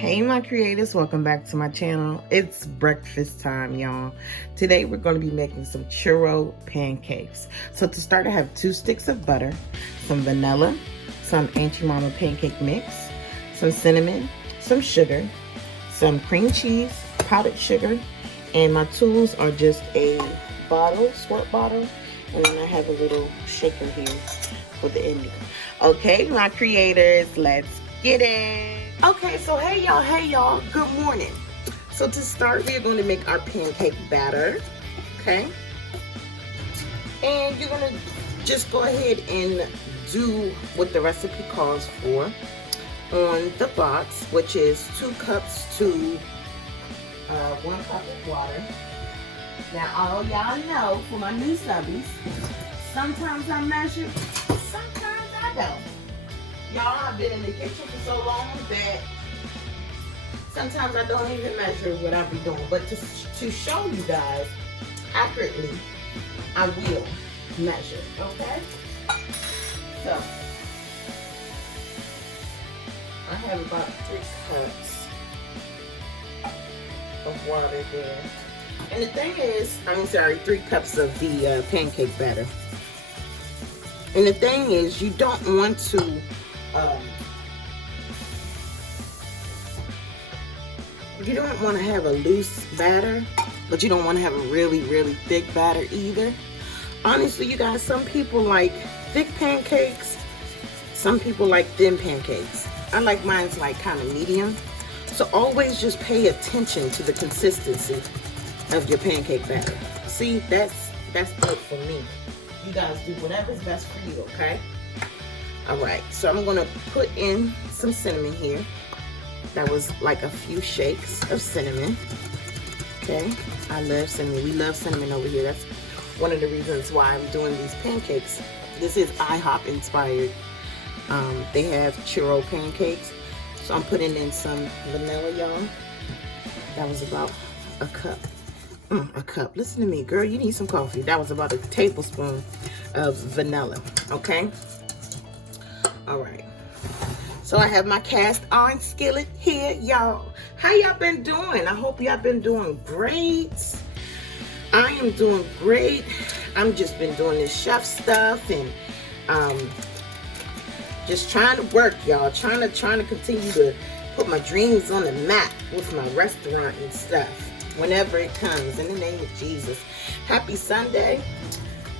Hey my creators, welcome back to my channel. It's breakfast time, y'all. Today we're going to be making some churro pancakes. So to start, I have 2 sticks of butter, some vanilla, some Auntie Mama pancake mix, some cinnamon, some sugar, some cream cheese, powdered sugar, and my tools are just a bottle, squirt bottle, and then I have a little shaker here for the ending. Okay, my creators, let's get it. Okay, so hey y'all, good morning. So to start, we're going to make our pancake batter, okay? And you're going to just go ahead and do what the recipe calls for on the box, which is 2 cups to 1 cup of water. Now, all y'all know, for my new subbies, sometimes I measure, sometimes I don't. Y'all, I've been in the kitchen for so long that sometimes I don't even measure what I be doing. But to show you guys accurately, I will measure, okay? So, I have about 3 cups of water there. And the thing is, 3 cups of the pancake batter. And the thing is, you don't want to you don't want to have a loose batter, but you don't want to have a really thick batter either. Honestly, you guys, some people like thick pancakes, some people like thin pancakes. I like mine's like kind of medium. So always just pay attention to the consistency of your pancake batter. See, that's good for me. You guys do whatever's best for you, okay? Alright, so I'm going to put in some cinnamon here. That was like a few shakes of cinnamon. Okay, I love cinnamon. We love cinnamon over here. That's one of the reasons why I'm doing these pancakes. This is IHOP inspired. They have churro pancakes. So I'm putting in some vanilla, y'all. That was about a cup. A cup. Listen to me, girl. You need some coffee. That was about a tablespoon of vanilla. Okay. All right. So I have my cast iron skillet here, y'all. How y'all been doing? I hope y'all been doing great. I am doing great. I'm just been doing this chef stuff and just trying to work, y'all. Trying to continue to put my dreams on the map with my restaurant and stuff. Whenever it comes, in the name of Jesus. Happy Sunday.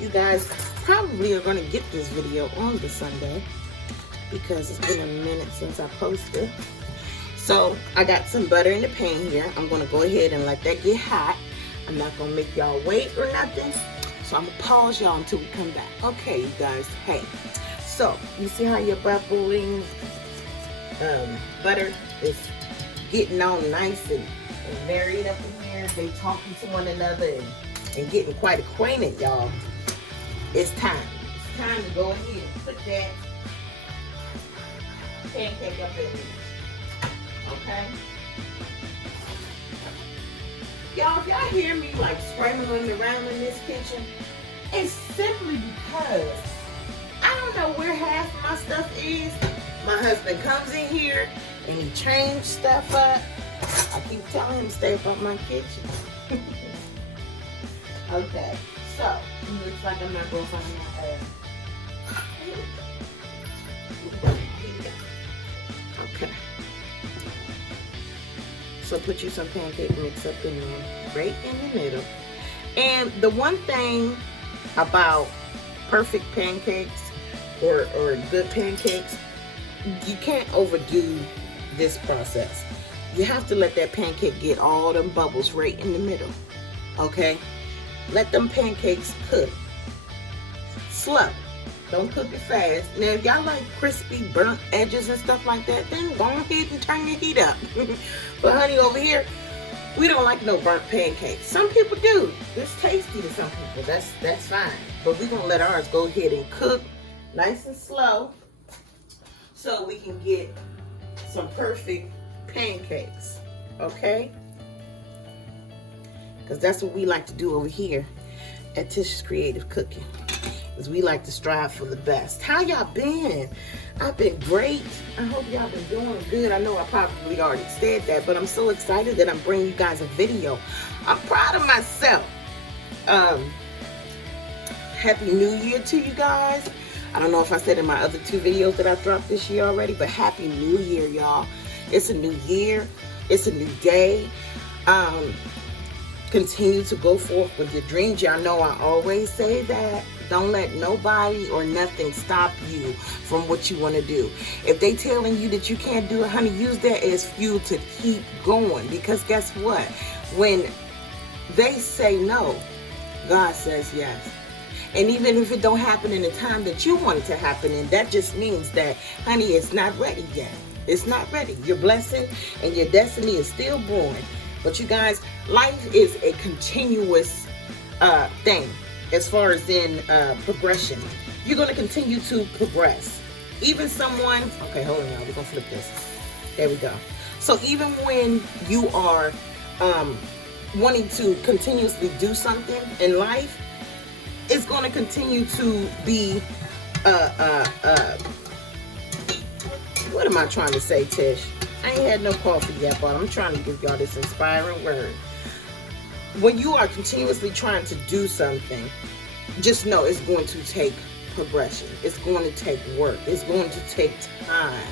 You guys probably are going to get this video on the Sunday because it's been a minute since I posted. So I got some butter in the pan here. I'm going to go ahead and let that get hot. I'm not going to make y'all wait or nothing. So I'm going to pause y'all until we come back. Okay, you guys. Hey. So you see how your bubbling butter is getting on nice and married up in here. They talking to one another and getting quite acquainted, y'all. It's time. It's time to go ahead and put that pancake up in there. Okay? Y'all, if y'all hear me like scrambling around in this kitchen, it's simply because I don't know where half of my stuff is. My husband comes in here and he changes stuff up. I keep telling him to stay up on my kitchen. Okay, so it looks like I'm not going to find my okay. So put you some pancake mix up in there, right in the middle. And the one thing about perfect pancakes or good pancakes, you can't overdo this process. You have to let that pancake get all them bubbles right in the middle, okay? Let them pancakes cook slow. Don't cook it fast. Now, if y'all like crispy, burnt edges and stuff like that, then go ahead and turn your heat up. But honey, over here, we don't like no burnt pancakes. Some people do. It's tasty to some people. That's fine. But we're going to let ours go ahead and cook nice and slow so we can get some perfect pancakes, okay? Because that's what we like to do over here at Tish's Creative Cooking. because we like to strive for the best. How y'all been? I've been great. I hope y'all been doing good. I know I probably already said that, but I'm so excited that I'm bringing you guys a video. I'm proud of myself. Happy New Year to you guys. I don't know if I said in my other 2 videos that I dropped this year already, but Happy New Year, y'all. It's a new year. It's a new day. Continue to go forth with your dreams. Y'all know I always say that. Don't let nobody or nothing stop you from what you want to do. If they telling you that you can't do it, honey, use that as fuel to keep going. Because guess what? When they say no, God says yes. And even if it don't happen in the time that you want it to happen in, that just means that, honey, it's not ready yet. It's not ready. Your blessing and your destiny is still brewing. But you guys, life is a continuous thing as far as in progression. You're going to continue to progress. Even someone, okay, hold on, y'all. We're going to flip this. There we go. So even when you are wanting to continuously do something in life, it's going to continue to be, what am I trying to say, Tish? I ain't had no coffee yet, but I'm trying to give y'all this inspiring word. When you are continuously trying to do something, just know it's going to take progression. It's going to take work. It's going to take time.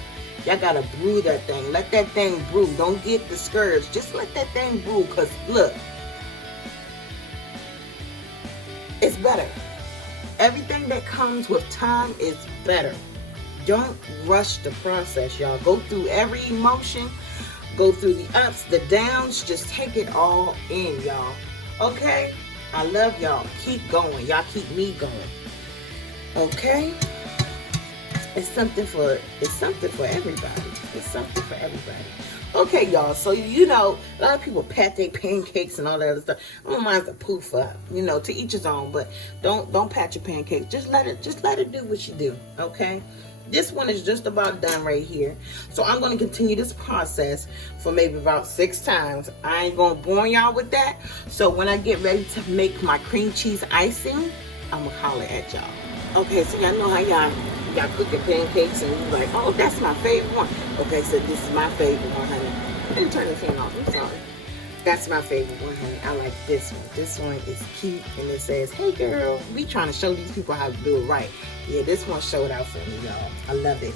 Y'all got to brew that thing. Let that thing brew. Don't get discouraged. Just let that thing brew, because look, it's better. Everything that comes with time is better. Don't rush the process, y'all. Go through every emotion. Go through the ups, the downs. Just take it all in, y'all. Okay? I love y'all. Keep going. Y'all keep me going. Okay? It's something for everybody. It's something for everybody. Okay, y'all. So, you know, a lot of people pat their pancakes and all that other stuff. I don't mind to poof up, you know, to each his own. But don't pat your pancakes. Just let it do what you do. Okay? This one is just about done right here. So I'm going to continue this process for maybe about 6 times. I ain't going to bore y'all with that. So when I get ready to make my cream cheese icing, I'm going to holler at y'all. Okay, so y'all know how y'all cook your pancakes and you're like, oh, that's my favorite one. Okay, so this is my favorite one, honey. I didn't turn the fan off. I'm sorry. That's my favorite one, honey. I like this one. This one is cute and it says, hey girl, we trying to show these people how to do it right. Yeah, this one showed out for me, y'all. I love it.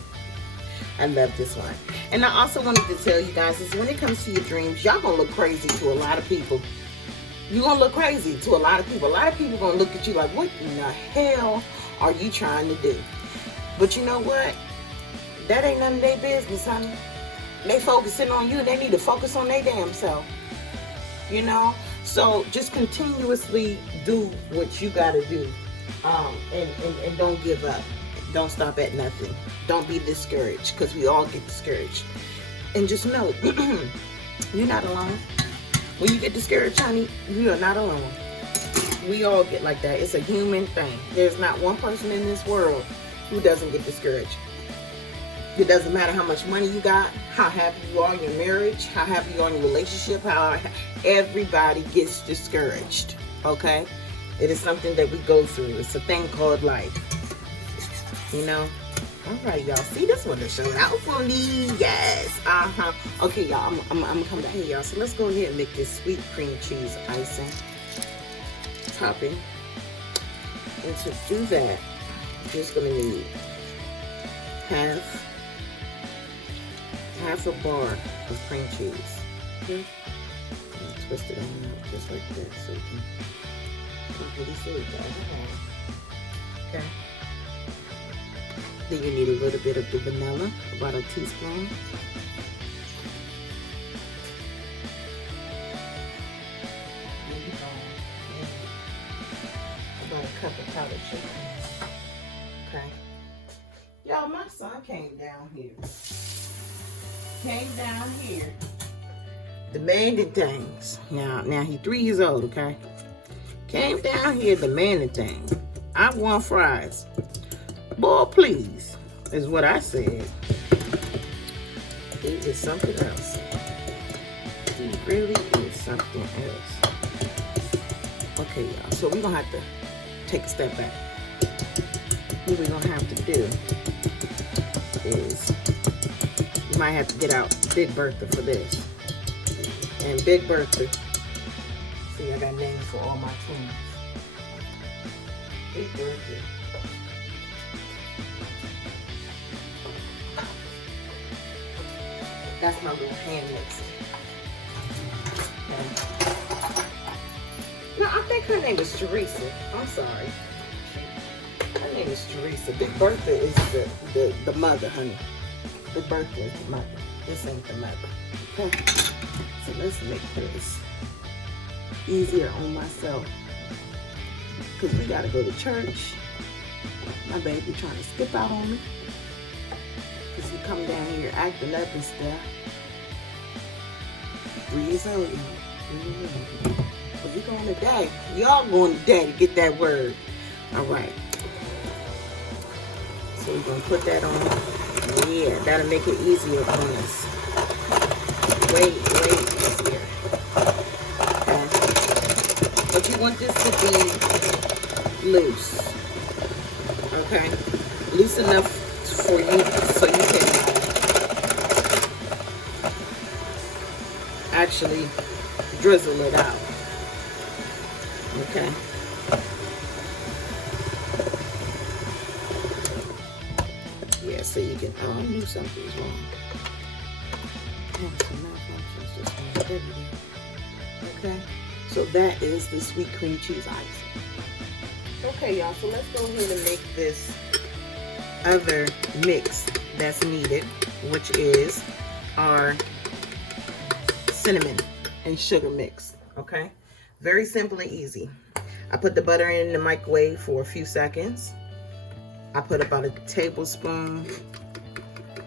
I love this one. And I also wanted to tell you guys is when it comes to your dreams, y'all gonna look crazy to a lot of people. You're gonna look crazy to a lot of people. A lot of people gonna look at you like, what in the hell are you trying to do? But you know what? That ain't none of their business, honey. They focusing on you. They need to focus on their damn self. You know? So just continuously do what you gotta do. And don't give up. Don't stop at nothing. Don't be discouraged, because we all get discouraged. And just know, you're not alone. When you get discouraged, honey, you are not alone. We all get like that. It's a human thing. There's not one person in this world who doesn't get discouraged. It doesn't matter how much money you got, how happy you are in your marriage, how happy you are in your relationship, how everybody gets discouraged. Okay? It is something that we go through. It's a thing called life. You know? All right, y'all. See, this one that showed out for me. Yes. Okay, y'all. I'm going to come back here, y'all. So let's go ahead and make this sweet cream cheese icing topping. And to do that, I'm just going to need half a bar of cream cheese. Okay? And twist it on out just like that so you can really see it. Okay. Then you need a little bit of the vanilla, about a teaspoon. About a cup of powdered sugar. Okay. Y'all, my son came down here. Demanding things. Now he's 3 years old, okay? Came down here demanding things. I want fries. Boy, please, is what I said. He is something else. He really is something else. Okay, y'all. So we're going to have to take a step back. what we're gonna have to do is you might have to get out Big Bertha for this. And Big Bertha, see, I got names for all my tunes. Big Bertha. That's my little hand mixer. Okay. No, I think her name is Teresa. I'm sorry. Her name is Teresa. Big Bertha is the mother, honey. Big Bertha is the mother. This ain't the mother. Okay. So let's make this easier on myself. Because we got to go to church. My baby trying to skip out on me. Because he come down here acting up and stuff. 3 years old, y'all. But we going to daddy. Y'all going to daddy. Get that word. All right. So we're going to put that on. Yeah, that'll make it easier on us. Way easier. Okay. But you want this to be loose. Okay. Loose enough for you so you can actually drizzle it out. Okay. Yeah, so you can, oh, I knew something was wrong. Some malfunctions just went everywhere. Okay, so that is the sweet cream cheese icing. Okay, y'all, so let's go ahead and make this other mix that's needed, which is our cinnamon and sugar mix. Okay, very simple and easy. I put the butter in the microwave for a few seconds. I put about a tablespoon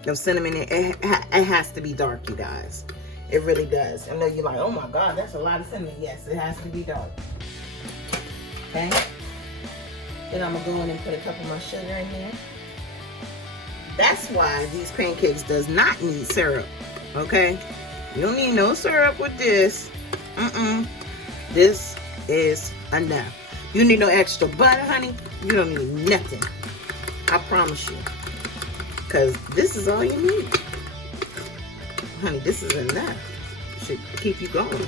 of cinnamon in. It has to be dark, you guys. It really does. I know you're like, oh my God, that's a lot of cinnamon. Yes, it has to be dark. Okay. Then I'm gonna go in and put a couple more sugar in here. That's why these pancakes does not need syrup. Okay. You don't need no syrup with this. This is enough. You need no extra butter, honey. You don't need nothing. I promise you. Because this is all you need. Honey, this is enough. It should keep you going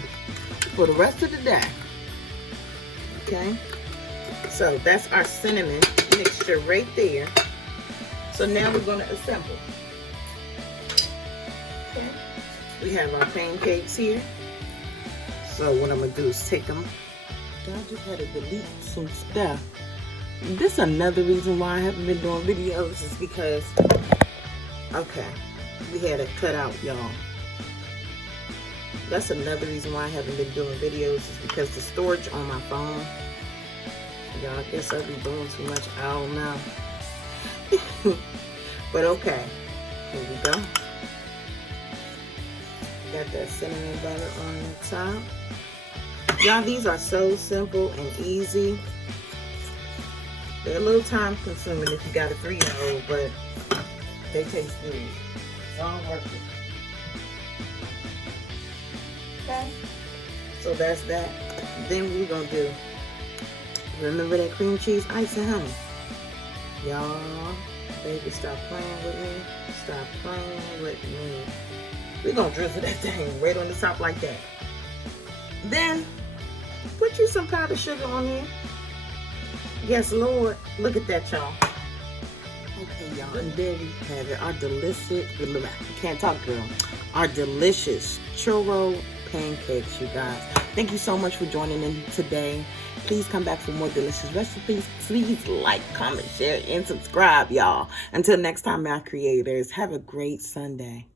for the rest of the day. Okay? So that's our cinnamon mixture right there. So now we're going to assemble. Okay? We have our pancakes here. So what I'm going to do is take them. I just had to delete some stuff. This is another reason why I haven't been doing videos is because, okay, we had to cut out, y'all. That's another reason why I haven't been doing videos is because the storage on my phone. Y'all, I guess I'll be doing too much. I don't know. But okay, here we go. Got that cinnamon butter on the top. Y'all, these are so simple and easy. They're a little time consuming if you got a 3-year-old, but they taste good. It's all worth it. Okay, so that's that. Then what we're gonna do, remember that cream cheese icing, honey? Y'all, baby, stop playing with me. Stop playing with me. We're gonna drizzle that thing right on the top like that. Then put you some powdered sugar on there. Yes, Lord. Look at that, y'all. Okay, y'all. And there we have it. Our delicious, can't talk, girl. Our delicious churro pancakes, you guys. Thank you so much for joining in today. Please come back for more delicious recipes. Please like, comment, share, and subscribe, y'all. Until next time, my creators, have a great Sunday.